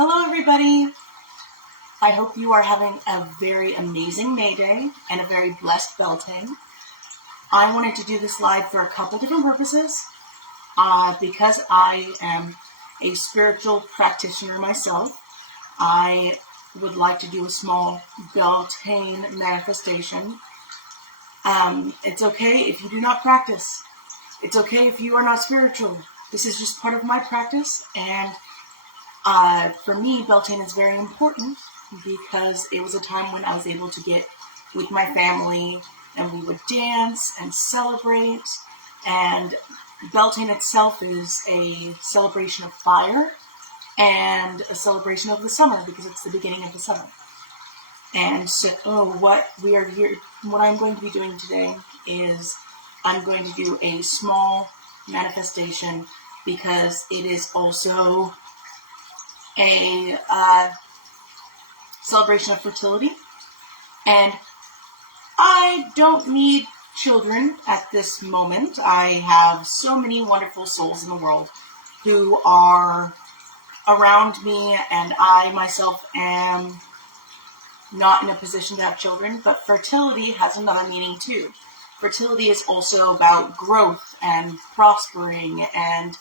Hello everybody! I hope you are having a very amazing May Day and a very blessed Beltane. I wanted to do this live for a couple different purposes. Because I am a spiritual practitioner myself, I would like to do a small Beltane manifestation. It's okay if you do not practice. It's okay if you are not spiritual. This is just part of my practice, and for me, Beltane is very important because it was a time when I was able to get with my family and we would dance and celebrate. And Beltane itself is a celebration of fire and a celebration of the summer because it's the beginning of the summer. And so what I'm going to be doing today is I'm going to do a small manifestation because it is also a celebration of fertility, and I don't need children at this moment. I have so many wonderful souls in the world who are around me, and I myself am not in a position to have children, but fertility has another meaning too. Fertility is also about growth and prospering and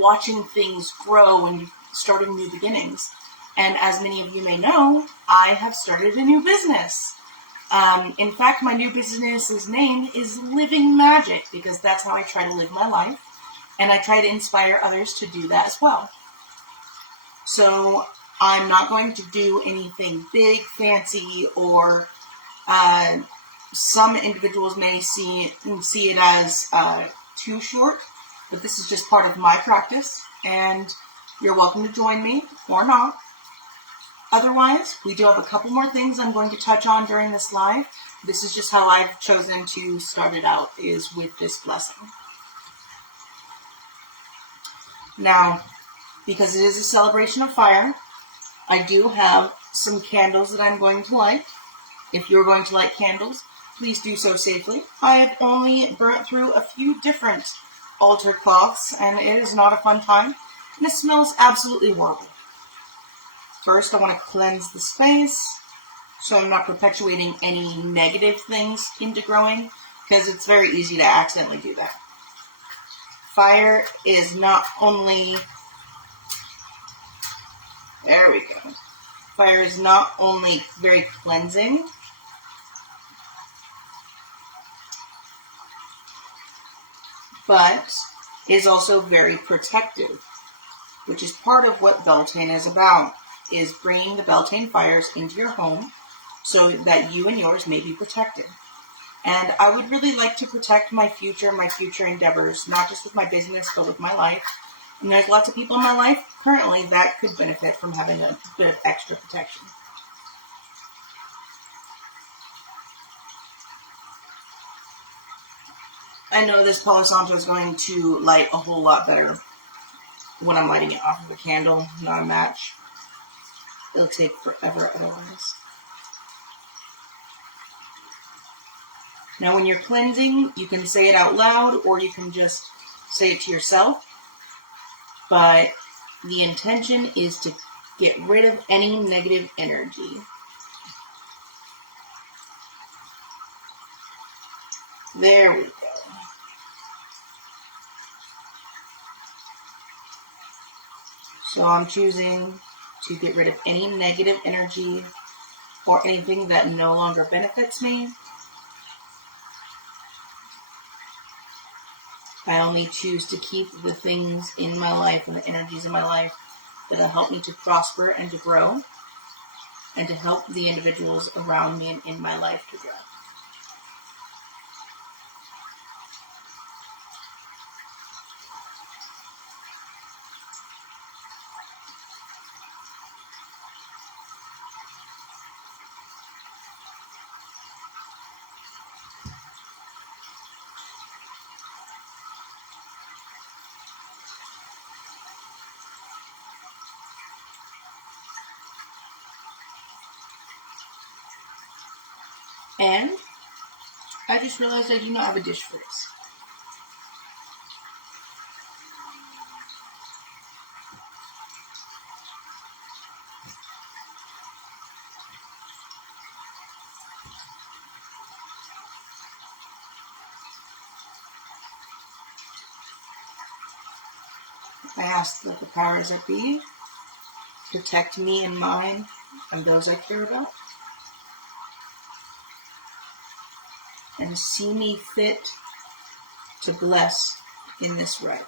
watching things grow and starting new beginnings. And as many of you may know, I have started a new business. In fact, my new business's name is Living Magic because that's how I try to live my life, and I try to inspire others to do that as well. So I'm not going to do anything big, fancy, or some individuals may see it as too short, but this is just part of my practice, and you're welcome to join me or not. Otherwise, we do have a couple more things I'm going to touch on during this live. This is just how I've chosen to start it out, is with this blessing. Now, because it is a celebration of fire, I do have some candles that I'm going to light. If you're going to light candles, please do so safely. I have only burnt through a few different altar cloths, and it is not a fun time. And it smells absolutely horrible. First, I want to cleanse the space so I'm not perpetuating any negative things into growing, because it's very easy to accidentally do that. Fire is not only... There we go. Fire is not only very cleansing, but is also very protective, which is part of what Beltane is about, is bringing the Beltane fires into your home so that you and yours may be protected. And I would really like to protect my future endeavors, not just with my business, but with my life. And there's lots of people in my life currently that could benefit from having a bit of extra protection. I know this Palo Santo is going to light a whole lot better when I'm lighting it off of a candle, not a match. It'll take forever otherwise. Now, when you're cleansing, you can say it out loud or you can just say it to yourself. But the intention is to get rid of any negative energy. There we go. So I'm choosing to get rid of any negative energy or anything that no longer benefits me. I only choose to keep the things in my life and the energies in my life that will help me to prosper and to grow, and to help the individuals around me and in my life to grow. And I just realized I do not have a dish for this. I ask that the powers that be protect me and mine and those I care about, and see me fit to bless in this rite.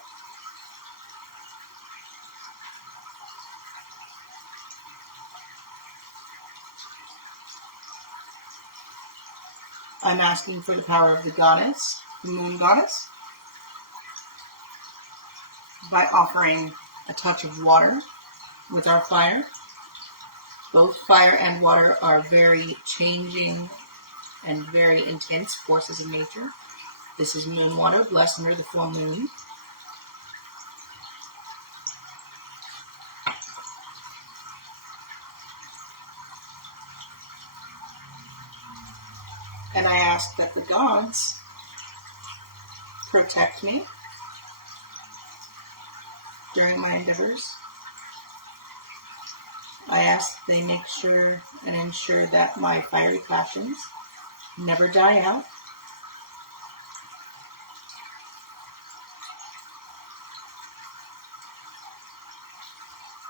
I'm asking for the power of the goddess, the moon goddess, by offering a touch of water with our fire. Both fire and water are very changing and very intense forces of nature. This is moon water, blessed under the full moon. And I ask that the gods protect me during my endeavors. I ask they make sure and ensure that my fiery passions never die out.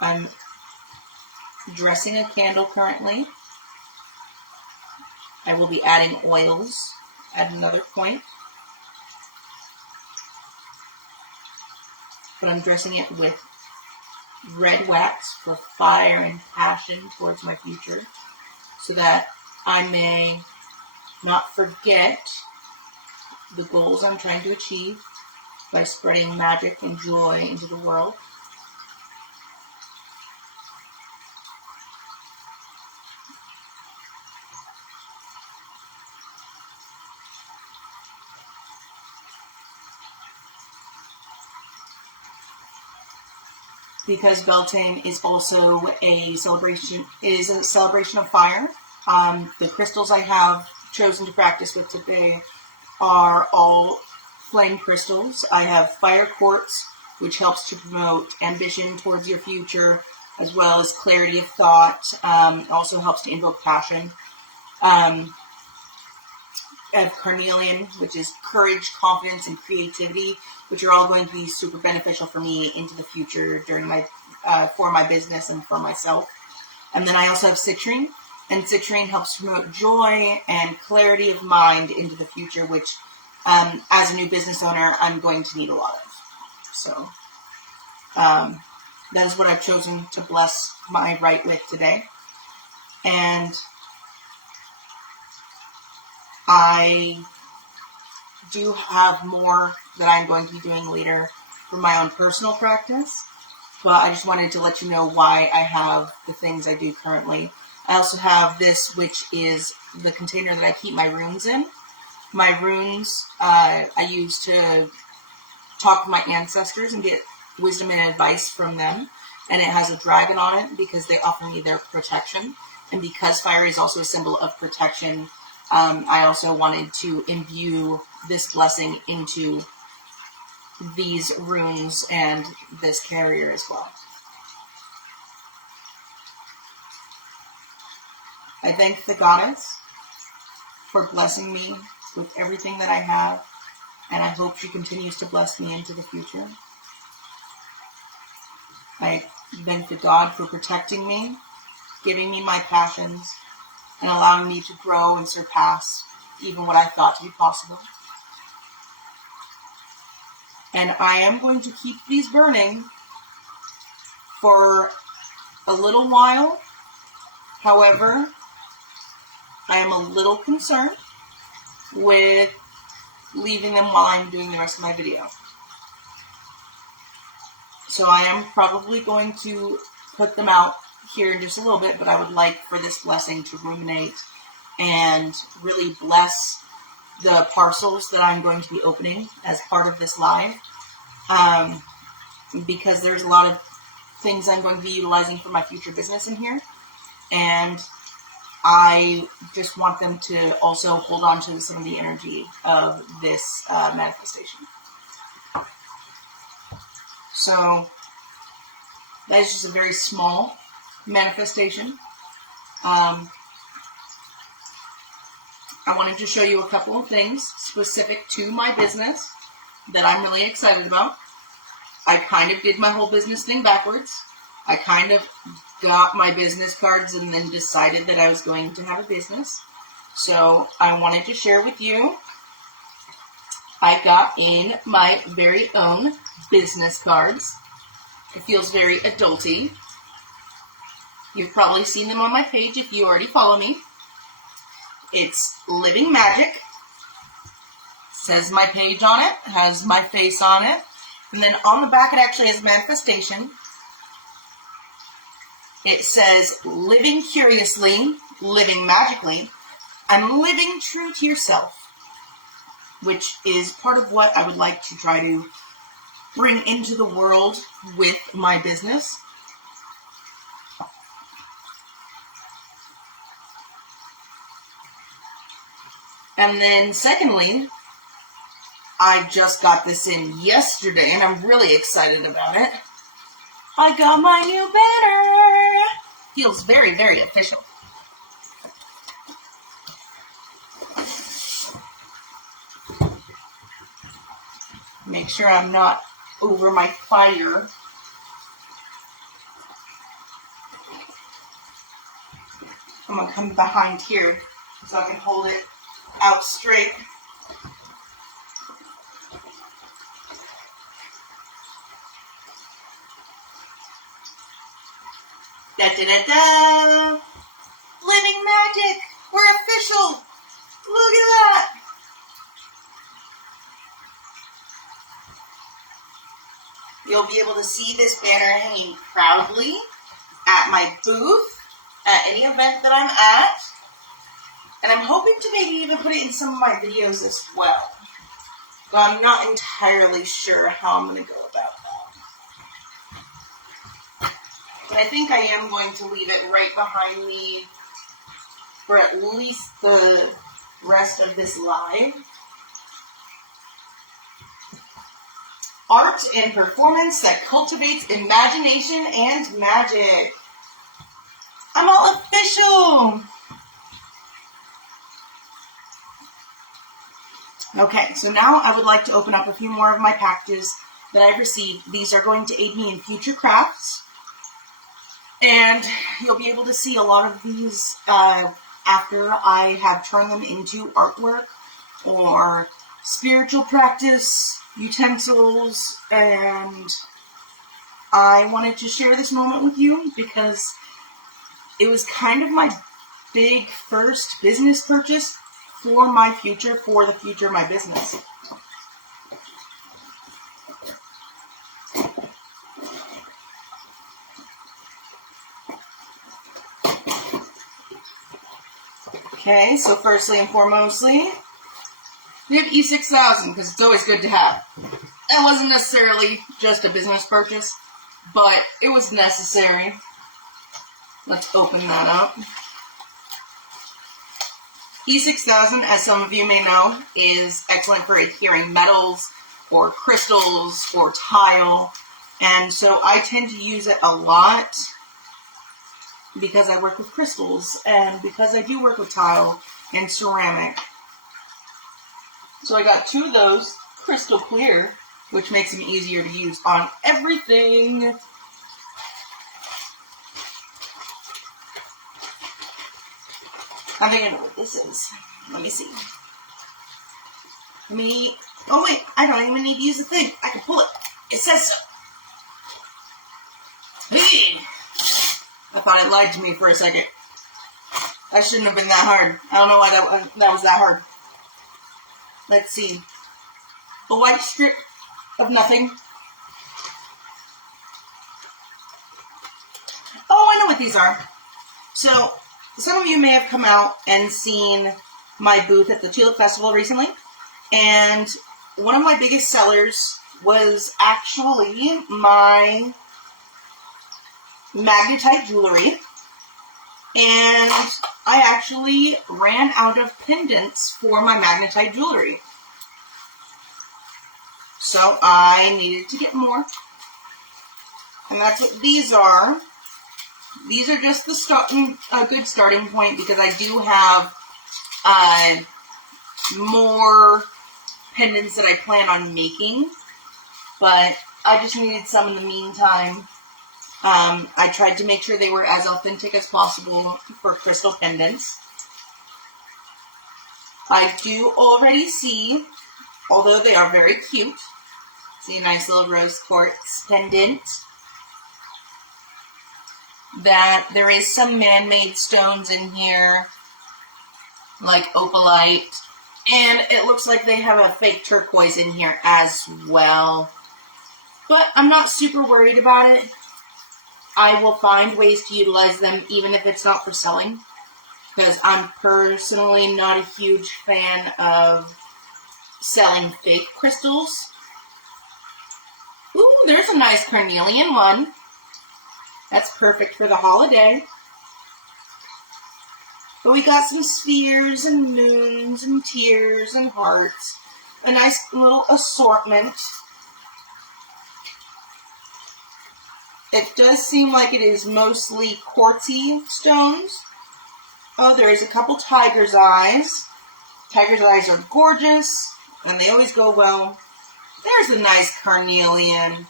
I'm dressing a candle currently. I will be adding oils at another point. But I'm dressing it with red wax for fire and passion towards my future, so that I may not forget the goals I'm trying to achieve by spreading magic and joy into the world. Because Beltane is also a celebration, of fire. The crystals I have chosen to practice with today are all flame crystals. I have fire quartz, which helps to promote ambition towards your future, as well as clarity of thought. Also helps to invoke passion. I have carnelian, which is courage, confidence, and creativity, which are all going to be super beneficial for me into the future during my for my business and for myself. And then I also have citrine, and citrine helps promote joy and clarity of mind into the future, which as a new business owner, I'm going to need a lot of. So that is what I've chosen to bless my rite with today. And I do have more that I'm going to be doing later for my own personal practice, but I just wanted to let you know why I have the things I do currently. I also have this, which is the container that I keep my runes in. My runes I use to talk to my ancestors and get wisdom and advice from them. And it has a dragon on it because they offer me their protection. And because fire is also a symbol of protection, I also wanted to imbue this blessing into these runes and this carrier as well. I thank the goddess for blessing me with everything that I have, and I hope she continues to bless me into the future. I thank the God for protecting me, giving me my passions, and allowing me to grow and surpass even what I thought to be possible. And I am going to keep these burning for a little while. However, I am a little concerned with leaving them while I'm doing the rest of my video. So I am probably going to put them out here in just a little bit, but I would like for this blessing to ruminate and really bless the parcels that I'm going to be opening as part of this live, because there's a lot of things I'm going to be utilizing for my future business in here, and I just want them to also hold on to some of the energy of this manifestation. So that is just a very small manifestation. I wanted to show you a couple of things specific to my business that I'm really excited about. I kind of did my whole business thing backwards. I kind of got my business cards and then decided that I was going to have a business. So I wanted to share with you. I got in my very own business cards. It feels very adulty. You've probably seen them on my page if you already follow me. It's Living Magic. Says my page on it, has my face on it. And then on the back it actually has manifestation. It says living curiously, living magically, and living true to yourself, which is part of what I would like to try to bring into the world with my business. And then secondly, I just got this in yesterday and I'm really excited about it. I got my new banner. Feels very, very official. Make sure I'm not over my fire. I'm going to come behind here so I can hold it out straight. Da da da da! Living Magic! We're official! Look at that! You'll be able to see this banner hanging proudly at my booth at any event that I'm at. And I'm hoping to maybe even put it in some of my videos as well. But I'm not entirely sure how I'm going to go about that. But I think I am going to leave it right behind me for at least the rest of this live. Art and performance that cultivates imagination and magic. I'm all official! Okay, so now I would like to open up a few more of my packages that I've received. These are going to aid me in future crafts. And you'll be able to see a lot of these after I have turned them into artwork or spiritual practice utensils. And I wanted to share this moment with you because it was kind of my big first business purchase for my future, for the future of my business. Okay, so firstly and foremostly, we have E6000 because it's always good to have. That wasn't necessarily just a business purchase, but it was necessary. Let's open that up. E6000, as some of you may know, is excellent for adhering metals or crystals or tile. And so I tend to use it a lot because I work with crystals and because I do work with tile and ceramic. So I got two of those crystal clear, which makes them easier to use on everything. I think I know what this is. Let me see. Oh wait, I don't even need to use the thing. I can pull it. It says so. Hey! I thought it lied to me for a second. That shouldn't have been that hard. I don't know why that was that hard. Let's see. A white strip of nothing. Oh, I know what these are. So, some of you may have come out and seen my booth at the Tulip Festival recently. And one of my biggest sellers was actually my magnetite jewelry. And I actually ran out of pendants for my magnetite jewelry. So I needed to get more. And that's what these are. These are just a good starting point because I do have more pendants that I plan on making. But I just needed some in the meantime. I tried to make sure they were as authentic as possible for crystal pendants. I do already see, although they are very cute, see a nice little rose quartz pendant, that there is some man-made stones in here, like opalite, and it looks like they have a fake turquoise in here as well. But I'm not super worried about it. I will find ways to utilize them even if it's not for selling, because I'm personally not a huge fan of selling fake crystals. Ooh, there's a nice carnelian one. That's perfect for the holiday. But we got some spheres and moons and tears and hearts. A nice little assortment. It does seem like it is mostly quartzy stones. Oh, there is a couple tiger's eyes. Tiger's eyes are gorgeous, and they always go well. There's a nice carnelian.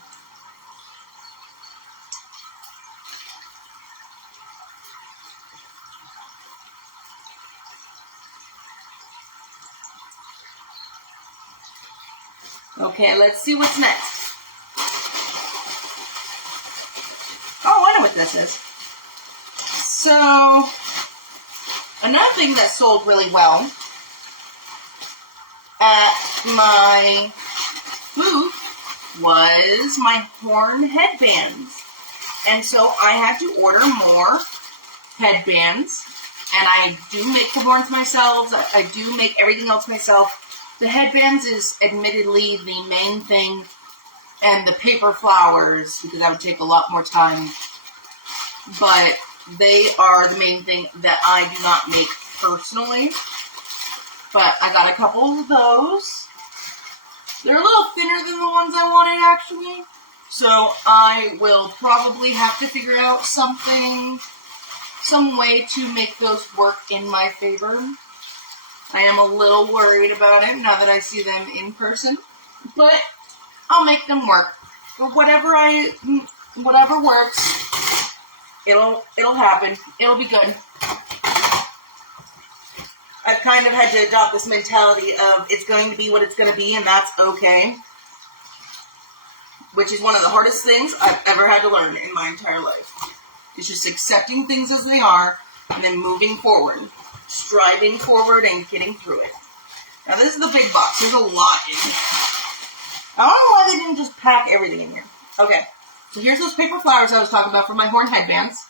Okay, let's see what's next. Oh, I know what this is. So, another thing that sold really well at my booth was my horn headbands. And so I had to order more headbands. And I do make the horns myself. I do make everything else myself. The headbands is admittedly the main thing. And the paper flowers, because that would take a lot more time. But they are the main thing that I do not make personally. But I got a couple of those. They're a little thinner than the ones I wanted, actually. So I will probably have to figure out some way to make those work in my favor. I am a little worried about it now that I see them in person. But I'll make them work. But whatever works, it'll happen. It'll be good. I've kind of had to adopt this mentality of it's going to be what it's going to be, and that's okay. Which is one of the hardest things I've ever had to learn in my entire life. It's just accepting things as they are, and then moving forward. Striving forward and getting through it. Now this is the big box. There's a lot in here. I don't know why they didn't just pack everything in here. Okay, so here's those paper flowers I was talking about for my horn headbands.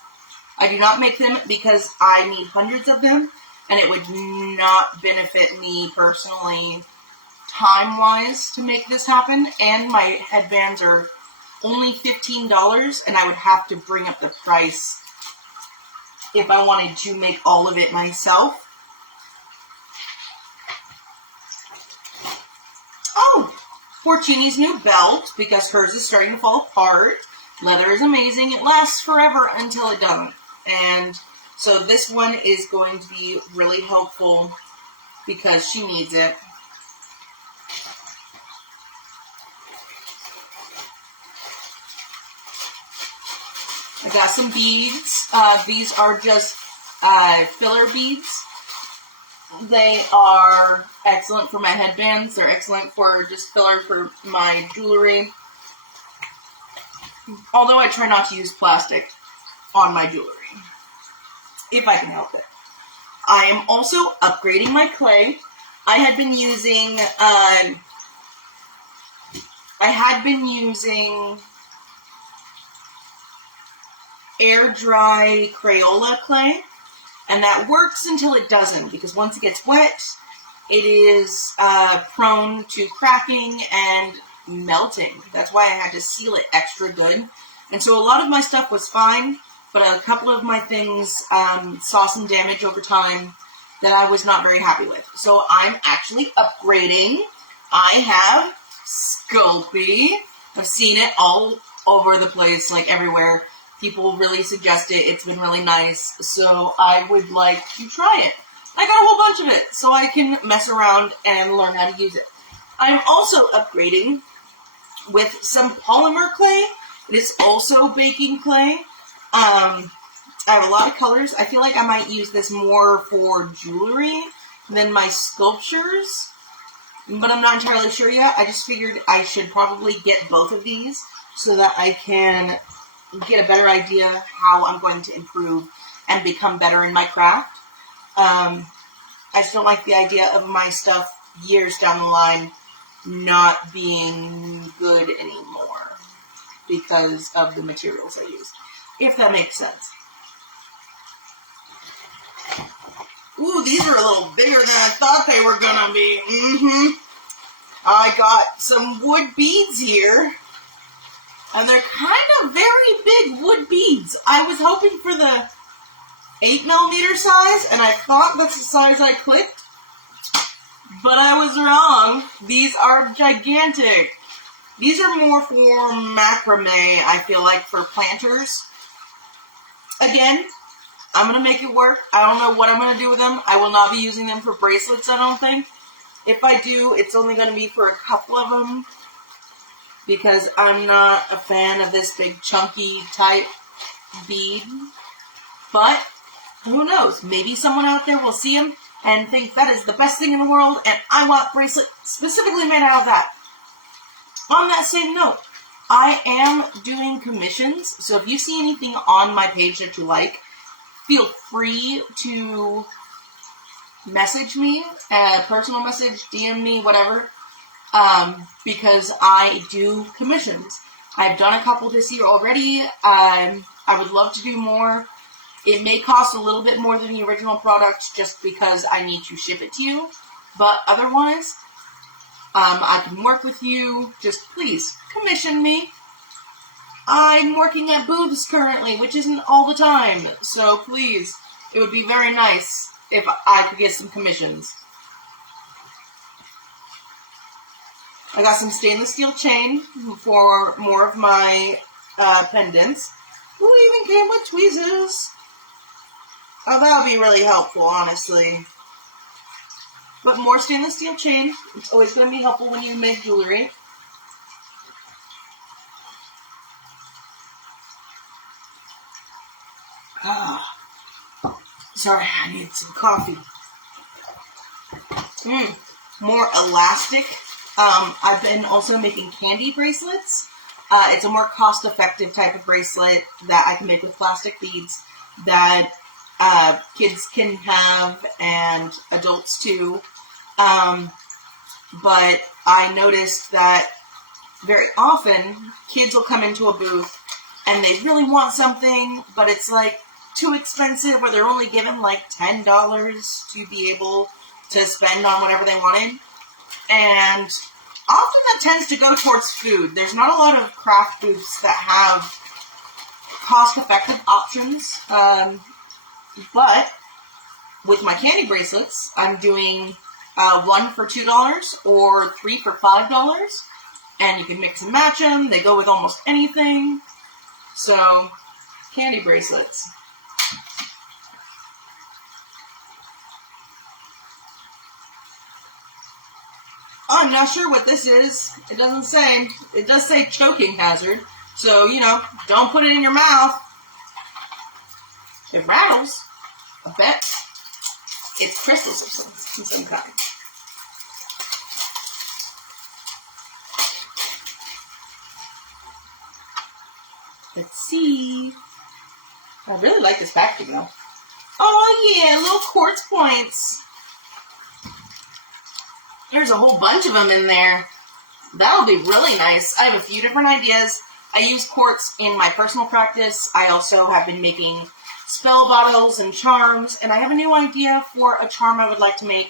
I do not make them because I need hundreds of them, and it would not benefit me personally, time-wise, to make this happen. And my headbands are only $15, and I would have to bring up the price if I wanted to make all of it myself. Oh! Porcini's new belt, because hers is starting to fall apart. Leather is amazing. It lasts forever until it doesn't. And so this one is going to be really helpful because she needs it. I got some beads. These are just filler beads. They are excellent for my headbands. They're excellent for just filler for my jewelry. Although I try not to use plastic on my jewelry, if I can help it. I am also upgrading my clay. I had been using air dry Crayola clay. And that works until it doesn't, because once it gets wet, it is prone to cracking and melting. That's why I had to seal it extra good. And so a lot of my stuff was fine, but a couple of my things saw some damage over time that I was not very happy with. So I'm actually upgrading. I have Sculpey. I've seen it all over the place, like everywhere. People really suggest it. It's been really nice. So I would like to try it. I got a whole bunch of it so I can mess around and learn how to use it. I'm also upgrading with some polymer clay. It is also baking clay. I have a lot of colors. I feel like I might use this more for jewelry than my sculptures, but I'm not entirely sure yet. I just figured I should probably get both of these so that I can get a better idea how I'm going to improve and become better in my craft. I just don't like the idea of my stuff years down the line not being good anymore because of the materials I used, if that makes sense. Ooh, these are a little bigger than I thought they were gonna be. I got some wood beads here, and they're kind of very big wood beads. I was hoping for the 8mm size, and I thought that's the size I clicked, but I was wrong. These are gigantic. These are more for macrame, I feel like, for planters. Again, I'm going to make it work. I don't know what I'm going to do with them. I will not be using them for bracelets, I don't think. If I do, it's only going to be for a couple of them, because I'm not a fan of this big chunky type bead. But who knows? Maybe someone out there will see them and think that is the best thing in the world, and I want a bracelet specifically made out of that. On that same note, I am doing commissions, so if you see anything on my page that you like, feel free to message me, personal message, DM me, whatever, because I do commissions. I've done a couple this year already. I would love to do more. It may cost a little bit more than the original product just because I need to ship it to you, but otherwise, I can work with you. Just please commission me. I'm working at booths currently, which isn't all the time, so please, it would be very nice if I could get some commissions. I got some stainless steel chain for more of my pendants. Ooh, even came with tweezers. Oh, that would be really helpful, honestly. But more stainless steel chain. It's always going to be helpful when you make jewelry. Sorry, I need some coffee. More elastic. I've been also making candy bracelets. It's a more cost-effective type of bracelet that I can make with plastic beads that kids can have and adults too. But I noticed that very often kids will come into a booth and they really want something, but it's like too expensive, or they're only given like $10 to be able to spend on whatever they wanted. And often that tends to go towards food. There's not a lot of craft booths that have cost-effective options. But with my candy bracelets, I'm doing 1 for $2 or 3 for $5. And you can mix and match them. They go with almost anything. So, candy bracelets. Oh, I'm not sure what this is. It doesn't say. It does say choking hazard. So, you know, don't put it in your mouth. It rattles. I bet. It's crystals of some kind. Let's see. I really like this packaging, though. Oh, yeah, little quartz points. There's a whole bunch of them in there. That'll be really nice. I have a few different ideas. I use quartz in my personal practice. I also have been making spell bottles and charms, and I have a new idea for a charm I would like to make.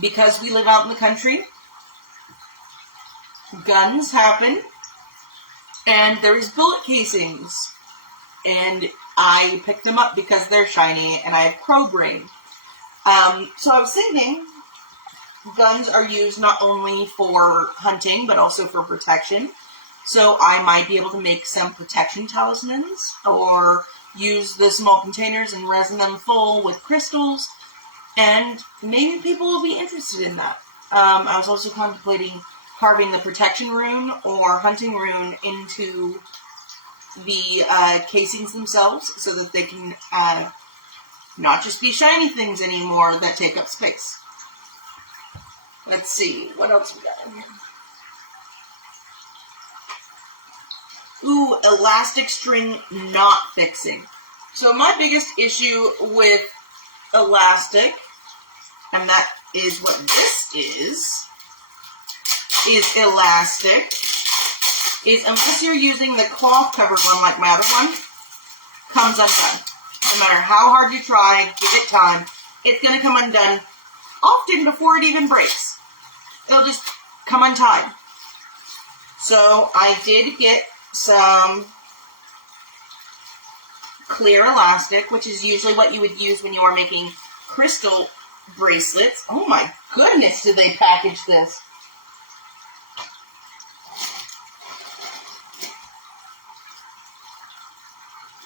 Because we live out in the country, guns happen, and there's bullet casings, and I picked them up because they're shiny, and I have crow brain. So I was thinking, guns are used not only for hunting, but also for protection. So I might be able to make some protection talismans, or use the small containers and resin them full with crystals, and maybe people will be interested in that. I was also contemplating carving the protection rune or hunting rune into the casings themselves so that they can not just be shiny things anymore that take up space. Let's see, what else we got in here? Ooh, elastic string knot fixing. So my biggest issue with elastic, and that is what this is elastic, is unless you're using the cloth covered one like my other one, comes undone. No matter how hard you try, give it time, it's going to come undone, often before it even breaks. It'll just come untied. So I did get some clear elastic, which is usually what you would use when you are making crystal bracelets. Oh my goodness, did they package this?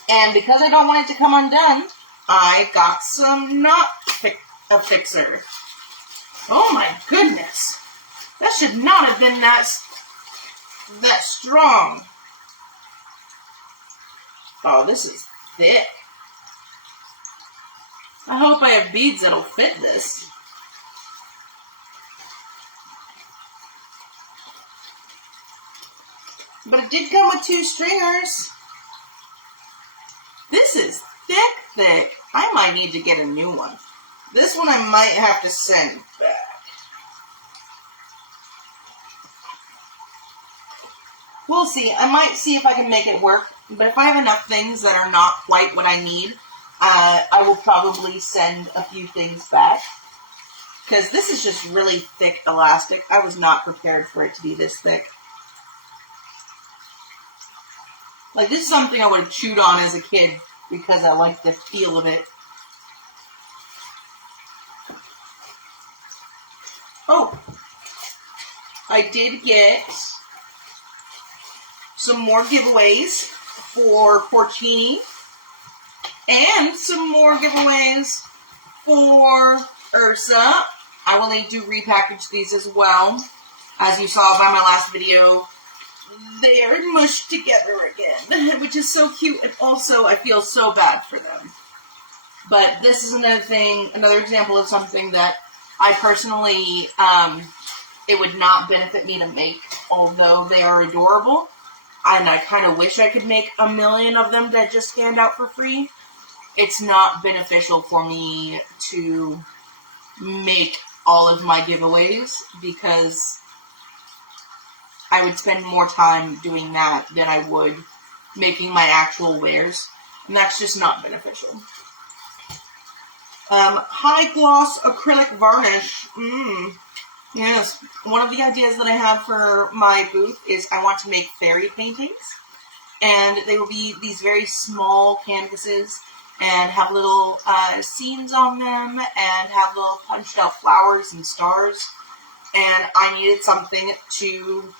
And because I don't want it to come undone, I got some knot fixer. Oh my goodness. That should not have been that strong. Oh, this is thick. I hope I have beads that'll fit this. But it did come with 2 stringers. This is thick. I might need to get a new one. This one I might have to send back. We'll see. I might see if I can make it work. But if I have enough things that are not quite what I need, I will probably send a few things back. Because this is just really thick elastic. I was not prepared for it to be this thick. Like, this is something I would have chewed on as a kid because I like the feel of it. Oh, I did get some more giveaways for Porcini and some more giveaways for Ursa. I will need to repackage these as well. As you saw by my last video, they are mushed together again, which is so cute, and also I feel so bad for them. But this is another example of something that I personally, it would not benefit me to make, although they are adorable, and I kind of wish I could make 1,000,000 of them that just stand out for free. It's not beneficial for me to make all of my giveaways, because I would spend more time doing that than I would making my actual wares, and that's just not beneficial. High gloss acrylic varnish. Yes, one of the ideas that I have for my booth is I want to make fairy paintings, and they will be these very small canvases and have little scenes on them and have little punched out flowers and stars, and I needed something to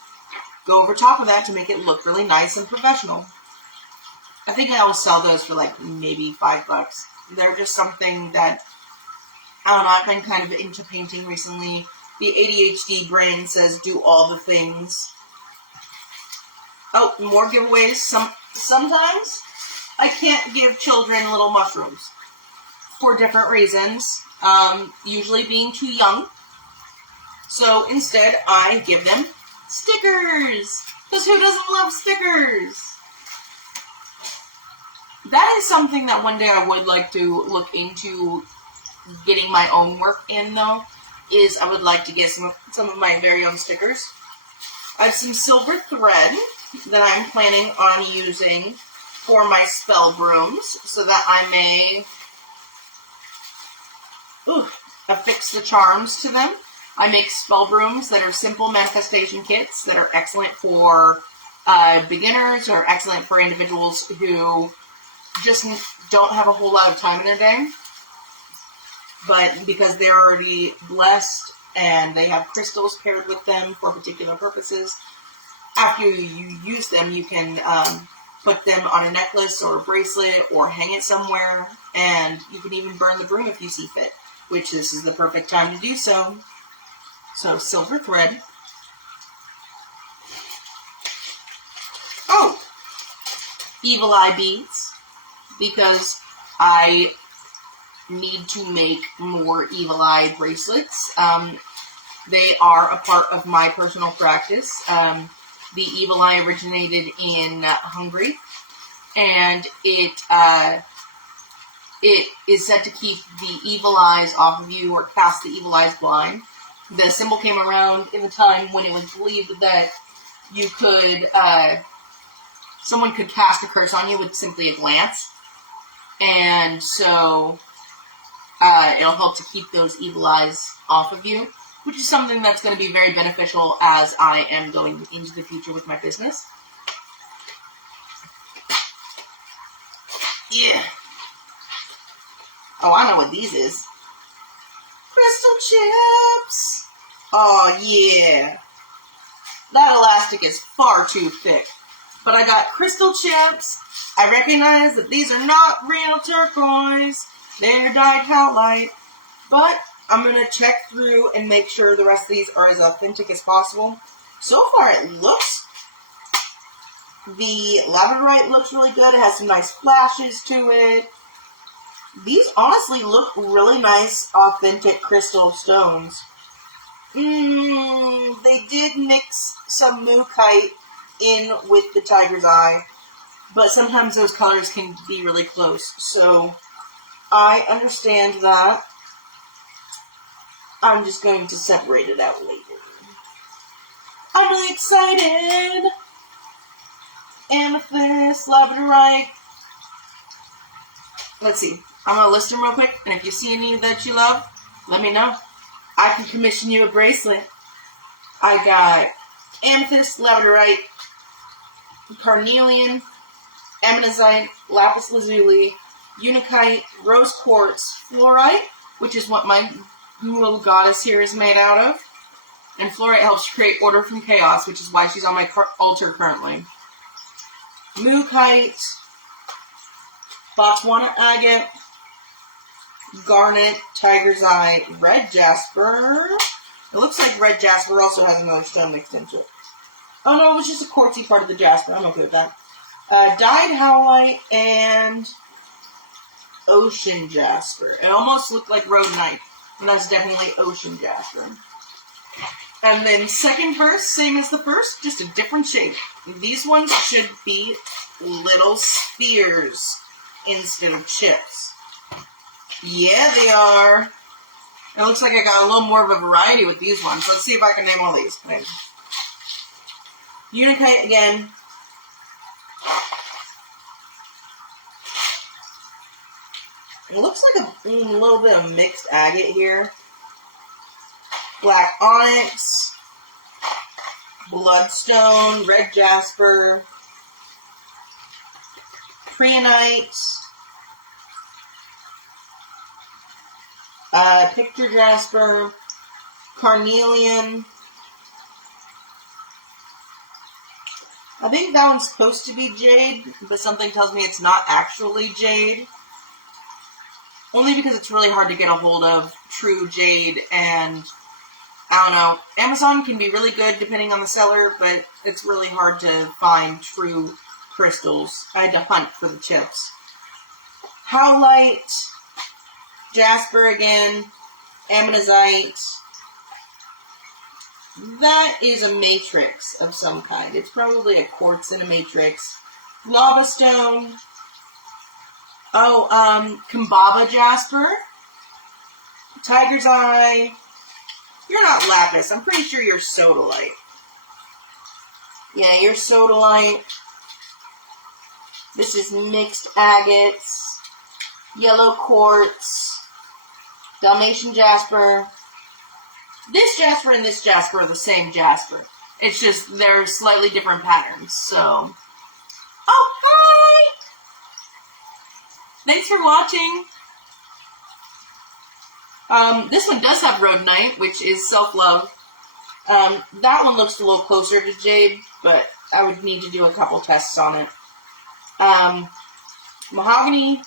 go over top of that to make it look really nice and professional. I think I will sell those for like maybe $5. They're just something that, I don't know, I've been kind of into painting recently. The ADHD brain says do all the things. Oh, more giveaways. Sometimes I can't give children little mushrooms for different reasons, usually being too young. So instead I give them stickers, because who doesn't love stickers? That is something that one day I would like to look into getting my own work in, though, is I would like to get some of my very own stickers. I have some silver thread that I'm planning on using for my spell brooms, so that I may affix the charms to them. I make spell brooms that are simple manifestation kits that are excellent for beginners or excellent for individuals who just don't have a whole lot of time in their day. But because they're already blessed and they have crystals paired with them for particular purposes, after you use them, you can put them on a necklace or a bracelet or hang it somewhere, and you can even burn the broom if you see fit, which this is the perfect time to do so. So, silver thread. Evil Eye beads because I need to make more Evil Eye bracelets. They are a part of my personal practice. The Evil Eye originated in Hungary, and it is said to keep the evil eyes off of you or cast the evil eyes blind. The symbol came around in the time when it was believed that you could, someone could cast a curse on you with simply a glance. And so, it'll help to keep those evil eyes off of you, which is something that's going to be very beneficial as I am going into the future with my business. Yeah. Oh, I know what these is. Crystal chips! Oh, yeah. That elastic is far too thick. But I got crystal chips. I recognize that these are not real turquoise. They're dyed howlite. But I'm going to check through and make sure the rest of these are as authentic as possible. So far, it looks... The labradorite looks really good. It has some nice flashes to it. These honestly look really nice, authentic crystal stones. They did mix some mookaite in with the tiger's eye, but sometimes those colors can be really close, so I understand that. I'm just going to separate it out later. I'm really excited! Amethyst, labradorite. Let's see. I'm going to list them real quick, and if you see any that you love, let me know. I can commission you a bracelet. I got amethyst, labradorite, carnelian, ammonite, lapis lazuli, unakite, rose quartz, fluorite, which is what my little goddess here is made out of. And fluorite helps create order from chaos, which is why she's on my altar currently. Mookaite, Botswana agate, garnet, tiger's eye, red jasper. It looks like red jasper also has another stone mixed into it. Oh no, it was just a quartzy part of the jasper. I'm okay with that. Dyed howlite and ocean jasper. It almost looked like rhodonite, and that's definitely ocean jasper. And then second purse, same as the first, just a different shape. These ones should be little spheres instead of chips. Yeah, they are. It looks like I got a little more of a variety with these ones. Let's see if I can name all these. Unakite again. It looks like a little bit of mixed agate here. Black onyx. Bloodstone. Red jasper. Preonite. Picture jasper, carnelian. I think that one's supposed to be jade, but something tells me it's not actually jade. Only because it's really hard to get a hold of true jade, and I don't know. Amazon can be really good depending on the seller, but it's really hard to find true crystals. I had to hunt for the chips. Howlite. Jasper again, ammonite. That is a matrix of some kind. It's probably a quartz in a matrix. Lava stone. Oh, Kambaba jasper. Tiger's eye. You're not lapis. I'm pretty sure you're sodalite. Yeah, you're sodalite. This is mixed agates. Yellow quartz. Dalmatian jasper. This jasper and this jasper are the same jasper. It's just they're slightly different patterns, so... Oh, hi! Thanks for watching. This one does have rhodonite, which is self-love. That one looks a little closer to jade, but I would need to do a couple tests on it. Mahogany,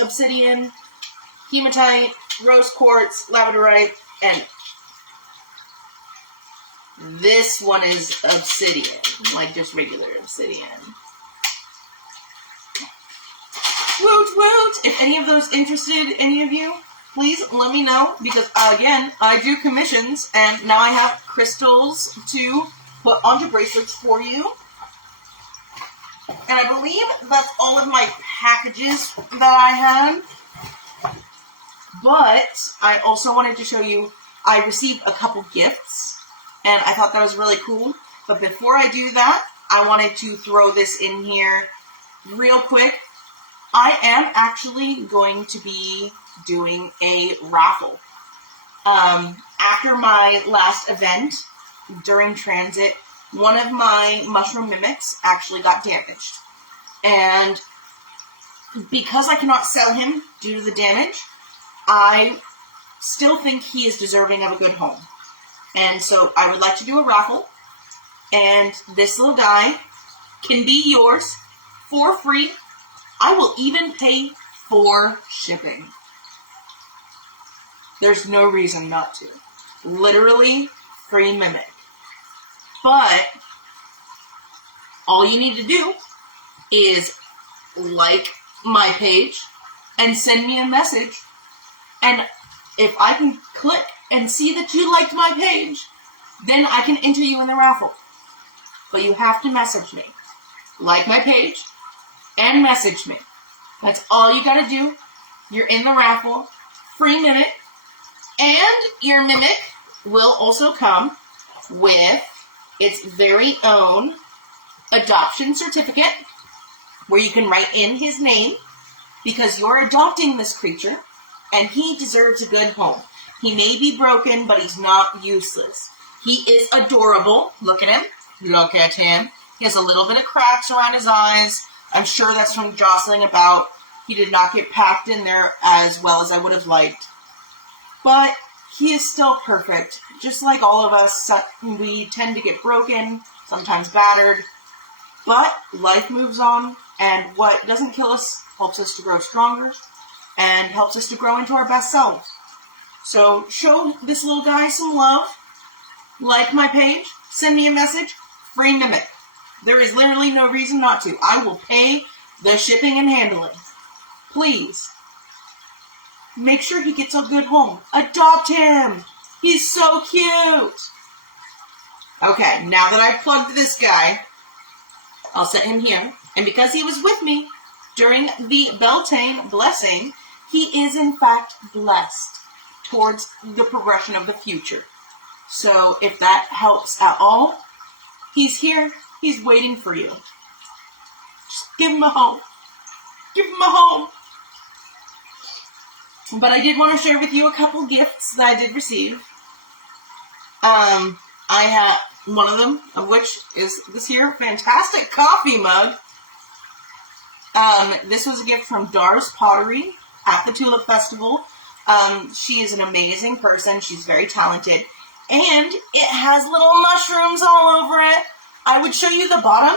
obsidian, hematite, rose quartz, labradorite, and this one is obsidian, like just regular obsidian. Woot woot! If any of those interested any of you, please let me know, because again, I do commissions, and now I have crystals to put onto bracelets for you. And I believe that's all of my packages that I had. But I also wanted to show you, I received a couple gifts, and I thought that was really cool. But before I do that, I wanted to throw this in here real quick. I am actually going to be doing a raffle. After my last event, during transit, one of my mushroom mimics actually got damaged. And because I cannot sell him due to the damage, I still think he is deserving of a good home. And so I would like to do a raffle. And this little guy can be yours for free. I will even pay for shipping. There's no reason not to. Literally free mimic. But all you need to do is like my page and send me a message. And if I can click and see that you liked my page, then I can enter you in the raffle. But you have to message me. Like my page and message me. That's all you gotta do. You're in the raffle. Free mimic. And your mimic will also come with its very own adoption certificate, where you can write in his name, because you're adopting this creature, and he deserves a good home. He may be broken, but he's not useless. He is adorable. Look at him. Look at him. He has a little bit of cracks around his eyes. I'm sure that's from jostling about. He did not get packed in there as well as I would have liked. But he is still perfect. Just like all of us, we tend to get broken, sometimes battered. But life moves on, and what doesn't kill us helps us to grow stronger and helps us to grow into our best selves. So show this little guy some love. Like my page. Send me a message. Free mimic. There is literally no reason not to. I will pay the shipping and handling. Please. Make sure he gets a good home. Adopt him. He's so cute. Okay, now that I've plugged this guy, I'll set him here. And because he was with me during the Beltane blessing, he is in fact blessed towards the progression of the future. So if that helps at all, he's here. He's waiting for you. Just give him a home. Give him a home. But I did want to share with you a couple gifts that I did receive. I have one of them, of which is this here fantastic coffee mug. This was a gift from Dar's Pottery at the Tulip Festival. She is an amazing person. She's very talented. And it has little mushrooms all over it. I would show you the bottom,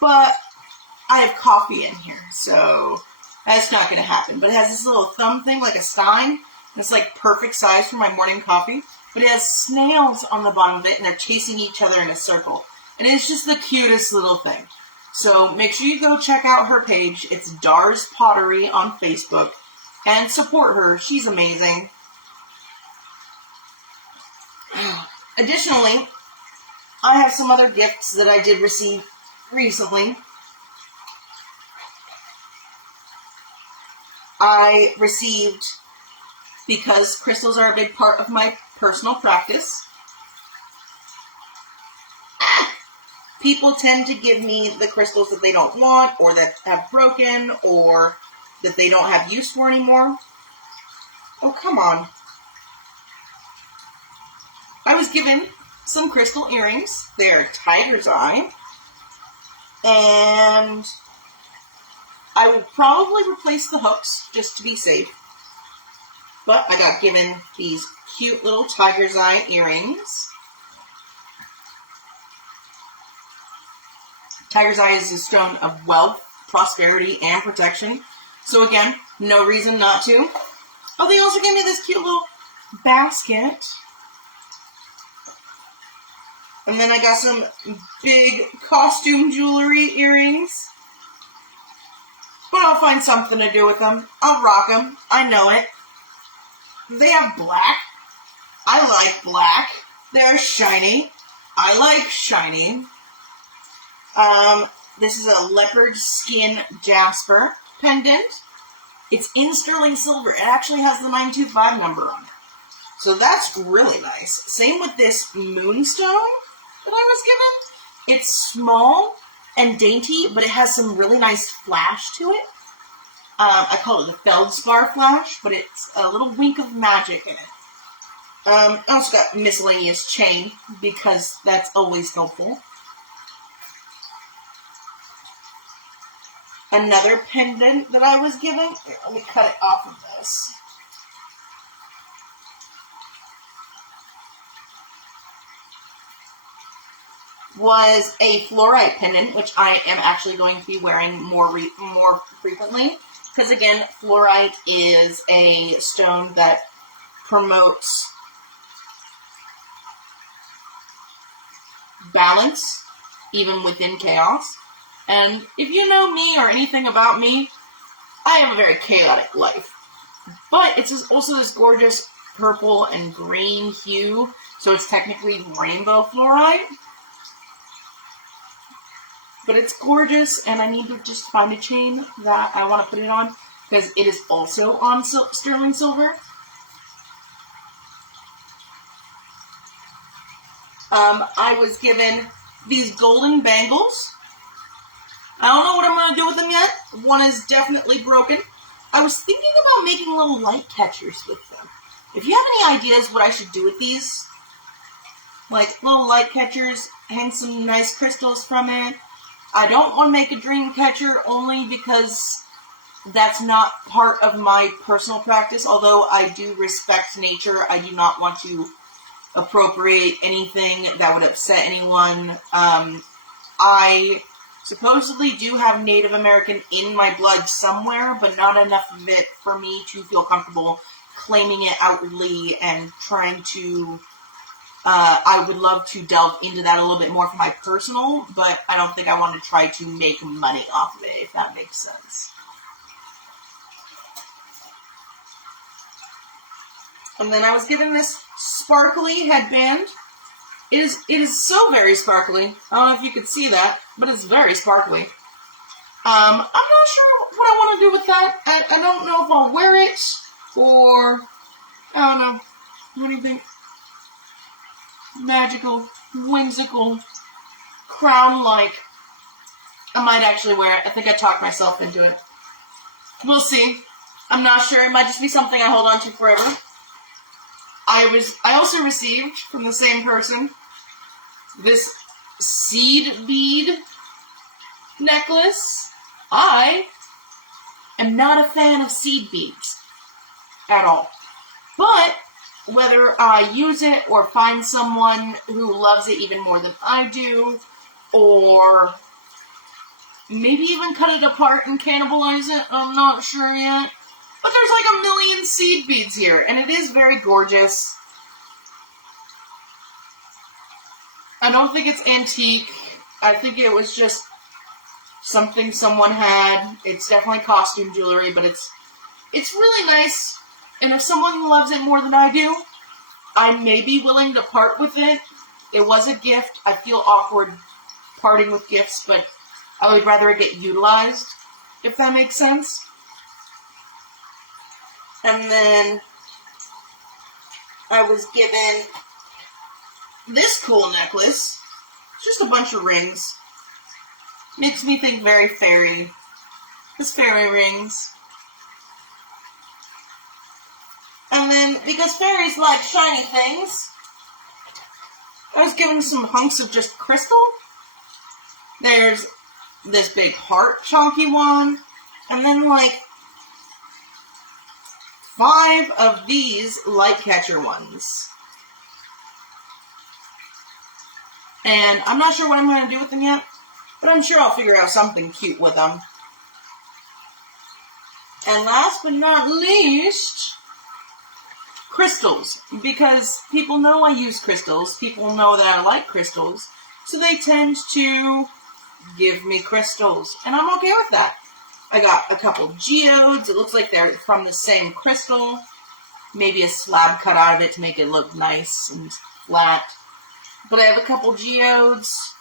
but I have coffee in here, so that's not going to happen. But it has this little thumb thing, like a stein. And it's like perfect size for my morning coffee. But it has snails on the bottom of it, and they're chasing each other in a circle. And it's just the cutest little thing. So make sure you go check out her page. It's Dar's Pottery on Facebook. And support her. She's amazing. Additionally, I have some other gifts that I did receive recently. I received, because crystals are a big part of my personal practice, people tend to give me the crystals that they don't want, or that have broken, or that they don't have use for anymore. Oh, come on. I was given some crystal earrings. They're tiger's eye. And I will probably replace the hooks just to be safe. But I got given these cute little tiger's eye earrings. Tiger's eye is a stone of wealth, prosperity, and protection. So again, no reason not to. Oh, they also gave me this cute little basket. And then I got some big costume jewelry earrings. but I'll find something to do with them. I'll rock them. I know it. They have black. I like black. They're shiny. I like shiny. This is a leopard skin jasper pendant. It's in sterling silver. It actually has the 925 number on it. So that's really nice. Same with this moonstone that I was given. It's small and dainty, but it has some really nice flash to it. I call it the feldspar flash, but it's a little wink of magic in it. I also got miscellaneous chain, because that's always helpful. Another pendant that I was given. Here, let me cut it off of this. Was a fluorite pendant, which I am actually going to be wearing more frequently. Because again, fluorite is a stone that promotes balance, even within chaos. And if you know me or anything about me, I have a very chaotic life. But it's also this gorgeous purple and green hue, so it's technically rainbow fluorite. But it's gorgeous, and I need to just find a chain that I want to put it on, because it is also on sterling silver. I was given these golden bangles. I don't know what I'm going to do with them yet. One is definitely broken. I was thinking about making little light catchers with them. If you have any ideas what I should do with these, like little light catchers, hang some nice crystals from it. I don't want to make a dream catcher only because that's not part of my personal practice. Although I do respect nature, I do not want to appropriate anything that would upset anyone. I supposedly do have Native American in my blood somewhere, but not enough of it for me to feel comfortable claiming it outwardly and trying to... I would love to delve into that a little bit more for my personal, but I don't think I want to try to make money off of it, if that makes sense. And then I was given this sparkly headband. It is so very sparkly. I don't know if you could see that, but it's very sparkly. I'm not sure what I want to do with that. I don't know if I'll wear it, or I don't know. What do you think? Magical, whimsical, crown-like. I might actually wear it. I think I talked myself into it. We'll see. I'm not sure. It might just be something I hold on to forever. I also received from the same person this seed bead necklace. I am not a fan of seed beads at all. But whether I use it or find someone who loves it even more than I do, or maybe even cut it apart and cannibalize it, I'm not sure yet. But there's like a million seed beads here, and it is very gorgeous. I don't think it's antique. I think it was just something someone had. It's definitely costume jewelry, but it's really nice. And if someone loves it more than I do, I may be willing to part with it. It was a gift. I feel awkward parting with gifts, but I would rather it get utilized, if that makes sense. And then I was given this cool necklace. It's just a bunch of rings. Makes me think very fairy. It's fairy rings. And then, because fairies like shiny things, I was given some hunks of just crystal. There's this big heart chunky one, and then like 5 of these light catcher ones. And I'm not sure what I'm going to do with them yet, but I'm sure I'll figure out something cute with them. And last but not least, crystals. Because people know I use crystals. People know that I like crystals. So they tend to give me crystals. And I'm okay with that. I got a couple geodes. It looks like they're from the same crystal. Maybe a slab cut out of it to make it look nice and flat. But I have a couple geodes.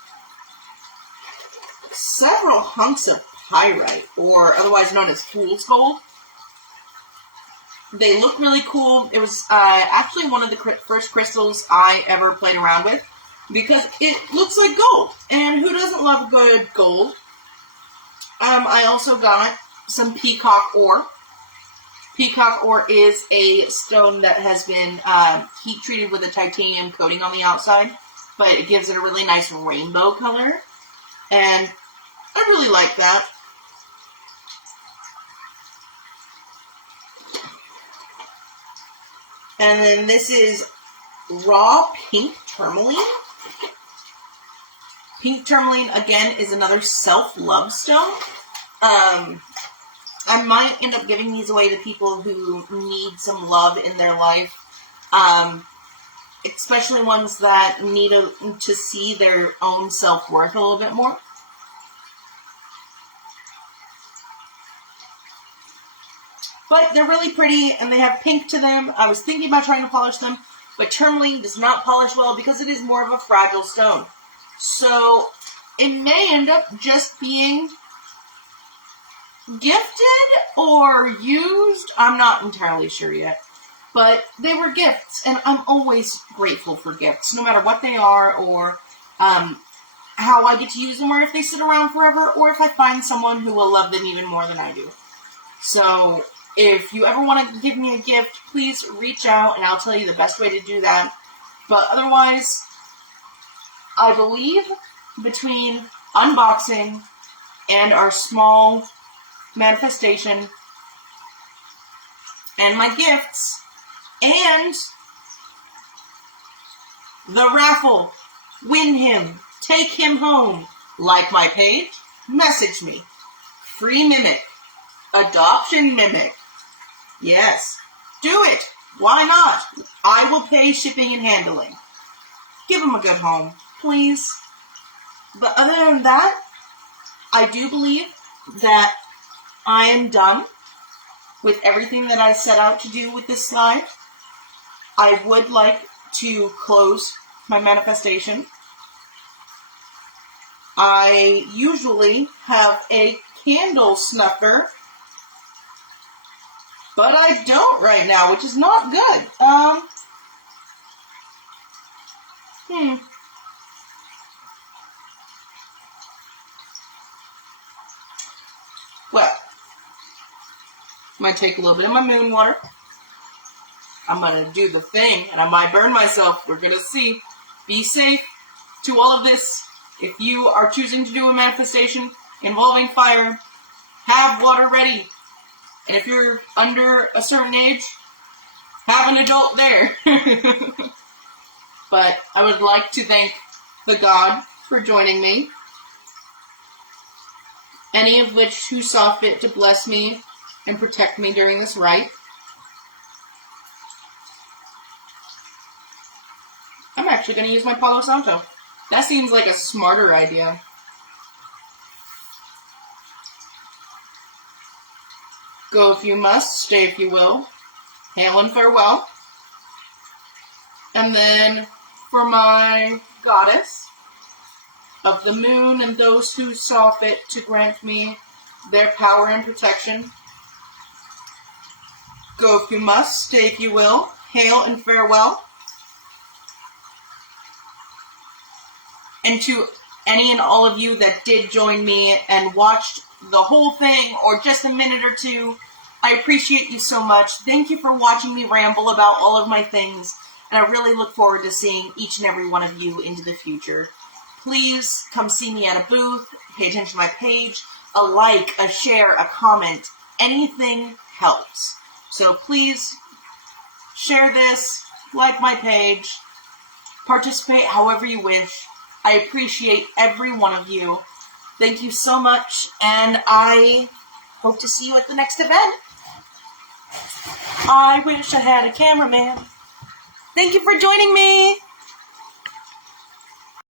Several hunks of pyrite, or otherwise known as fool's gold. They look really cool. It was actually one of the first crystals I ever played around with because it looks like gold. And who doesn't love good gold? I also got some peacock ore. Peacock ore is a stone that has been heat treated with a titanium coating on the outside, but it gives it a really nice rainbow color. And I really like that. And then this is raw pink tourmaline. Pink tourmaline, again, is another self-love stone. I might end up giving these away to people who need some love in their life. Especially ones that need to see their own self-worth a little bit more. But they're really pretty, and they have pink to them. I was thinking about trying to polish them, but tourmaline does not polish well because it is more of a fragile stone. So it may end up just being gifted or used. I'm not entirely sure yet. But they were gifts, and I'm always grateful for gifts, no matter what they are, or how I get to use them, or if they sit around forever, or if I find someone who will love them even more than I do. So if you ever want to give me a gift, please reach out, and I'll tell you the best way to do that. But otherwise, I believe between unboxing and our small manifestation and my gifts and the raffle, win him, take him home, like my page, message me, free mimic, adoption mimic. Yes, do it. Why not? I will pay shipping and handling. Give him a good home, please. But other than that, I do believe that I am done with everything that I set out to do with this slide. I would like to close my manifestation. I usually have a candle snuffer, but I don't right now, which is not good. Well, I'm going to take a little bit of my moon water. I'm going to do the thing, and I might burn myself. We're going to see. Be safe to all of this. If you are choosing to do a manifestation involving fire, have water ready. And if you're under a certain age, have an adult there. But I would like to thank the God for joining me. Any of which who saw fit to bless me and protect me during this rite. I'm actually going to use my Palo Santo. That seems like a smarter idea. Go if you must, stay if you will. Hail and farewell. And then for my goddess of the moon and those who saw fit to grant me their power and protection. Go if you must, stay if you will. Hail and farewell. And to any and all of you that did join me and watched the whole thing or just a minute or two, I appreciate you so much. Thank you for watching me ramble about all of my things, and I really look forward to seeing each and every one of you into the future. Please come see me at a booth, pay attention to my page, a like, a share, a comment, anything helps. So please share this, like my page, participate however you wish. I appreciate every one of you. Thank you so much, and I hope to see you at the next event. I wish I had a cameraman. Thank you for joining me.